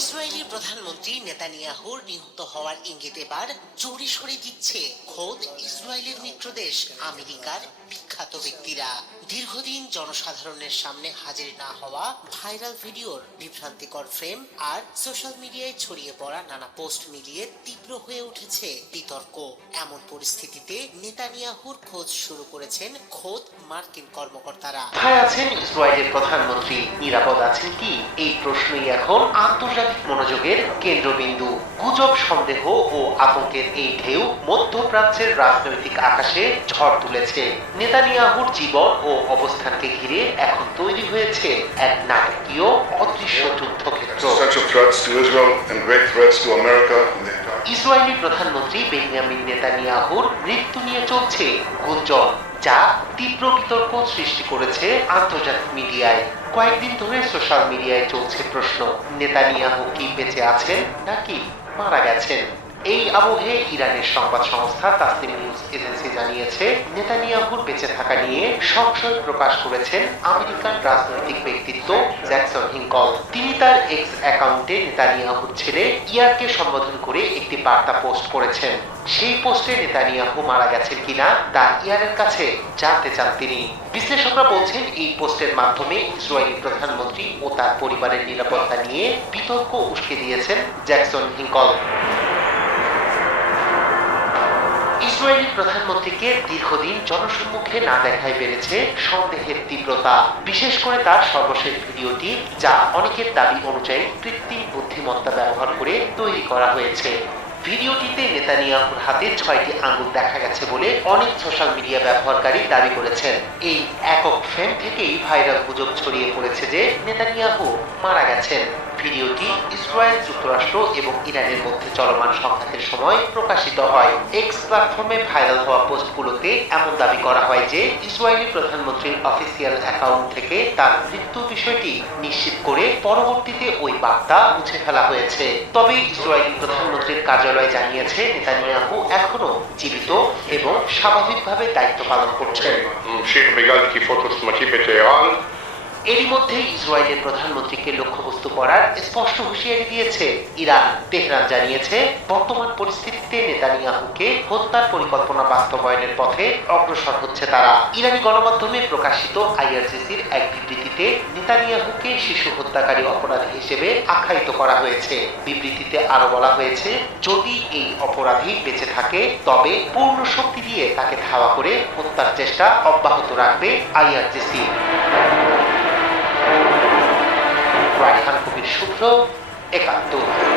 Israeli প্রধানমন্ত্রী নেতানিয়াহুর নিহত হওয়ার ইঙ্গিত এবার জোরে সরে দিচ্ছে খোদ ইসরায়েলের মিত্রদেশ আমেরিকার বিখ্যাত ব্যক্তিরা। দীর্ঘদিন জনসাধারণের সামনে হাজির না হওয়া ভাইরাল ভিডিওর বিভ্রান্তিকর ফ্রেম আর সোশ্যাল মিডিয়ায় ছড়িয়ে পড়া নানা পোস্ট মিলিয়ে তীব্র হয়ে উঠেছে বিতর্ক। এমন পরিস্থিতিতে নেতানিয়াহুর খোঁজ শুরু করেছেন খোদ মার্কিন কর্মকর্তারা। কোথায় আছেন ইসরায়েলের প্রধানমন্ত্রী, নিরাপদ আছেন কি, এই প্রশ্নই এখন আন্তর্জাতিক মনোযোগের কেন্দ্রবিন্দু। গুজব, সন্দেহ ও আতঙ্কের এই ঢেউ মধ্যপ্রাচ্যের রাজনৈতিক আকাশে ঝড় তুলেছে। নেতানিয়াহুর জীবন ও অবস্থানকে ঘিরে এখন তৈরি হয়েছে এক নাটকীয় অদৃশ্য যুদ্ধক্ষেত্র। ইসরায়েলি প্রধানমন্ত্রী বেনিয়ামিন নেতানিয়াহুর মৃত্যু নিয়ে চলছে গুঞ্জন, যা তীব্র বিতর্ক সৃষ্টি করেছে আন্তর্জাতিক মিডিয়ায়। কয়েকদিন ধরে সোশ্যাল মিডিয়ায় চলছে প্রশ্ন, নেতানিয়াহু কি বেঁচে আছেন নাকি মারা গেছেন। এই আবহে ইরানের সংবাদ সংস্থা তাসনিম নিউজ এজেন্সি জানিয়েছে, নেতানিয়াহুর বেঁচে থাকা নিয়ে সংশয় প্রকাশ করেছেন আমেরিকান রাজনৈতিক ব্যক্তিত্ব জ্যাকসন হিঙ্কল। তিনি তার এক্স অ্যাকাউন্টে নেতানিয়াহুর ছেলে ইয়ারকে সম্বোধন করে একটি বার্তা পোস্ট করেছেন। সেই পোস্টে নেতানিয়াহু মারা গেছেন কিনা তা ইয়ারের কাছে জানতে চান তিনি। বিশ্লেষকরা বলছেন, এই পোস্টের মাধ্যমে ইসরায়েলি প্রধানমন্ত্রী ও তার পরিবারের নিরাপত্তা নিয়ে বিতর্ক উস্কে দিয়েছেন জ্যাকসন হিঙ্কল। ইসরায়েলি প্রধানমন্ত্রীকে দীর্ঘদিন জনসম্মুখে না দেখায় বেড়েছে সন্দেহের তীব্রতা, বিশেষ করে তার সর্বশেষ ভিডিওটি, যা অনেকের দাবি অনুযায়ী কৃত্রিম বুদ্ধিমত্তা ব্যবহার করে তৈরি করা হয়েছে। ভিডিওটিতে নেতানিয়াহুর হাতে 6টি আঙ্গুল দেখা গেছে বলে অনেক সোশ্যাল মিডিয়া ব্যবহারকারী দাবি করেছেন। এই একক ফ্রেম থেকেই ভাইরাল গুজব ছড়িয়ে পড়েছে যে নেতানিয়াহু মারা গেছেন। ভিডিওটি ইসরায়েল, যুক্তরাষ্ট্র এবং ইরানের মধ্যে চলমান সংঘাতের সময় প্রকাশিত হয়। এক্স প্ল্যাটফর্মে ভাইরাল হওয়া পোস্টগুলোতে এমন দাবি করা হয় যে ইসরায়েলি প্রধানমন্ত্রীর অফিসিয়াল অ্যাকাউন্ট থেকে তার মৃত্যু বিষয়টি নিশ্চিত করে পরবর্তীতে ওই বার্তা মুছে ফেলা হয়েছে। তবে ইসরায়েলি প্রধানমন্ত্রীর কার্যালয় জানিয়েছে, নেতানিয়াহু এখনো জীবিত এবং স্বাভাবিকভাবে দায়িত্ব পালন করছেন। এরই মধ্যে ইসরায়েলের প্রধানমন্ত্রীকে লক্ষ্যবস্তু করার স্পষ্ট হুঁশিয়ারি দিয়েছে ইরান। তেহরান জানিয়েছে, বর্তমান পরিস্থিতিতে নেতানিয়াহুকে হত্যার পরিকল্পনা বাস্তবায়নের পথে অগ্রসর হচ্ছে তারা। ইরানি গণমাধ্যমে প্রকাশিত আইআরজিসির এক বিবৃতিতে নেতানিয়াহুকে শিশু হত্যাকারী অপরাধী হিসেবে আখ্যায়িত করা হয়েছে। বিবৃতিতে আরো বলা হয়েছে, যদি এই অপরাধী বেঁচে থাকে তবে পূর্ণ শক্তি দিয়ে তাকে ধাওয়া করে হত্যার চেষ্টা অব্যাহত রাখবে আইআরজিসি। রায়হান কবির, সূত্র ৭১।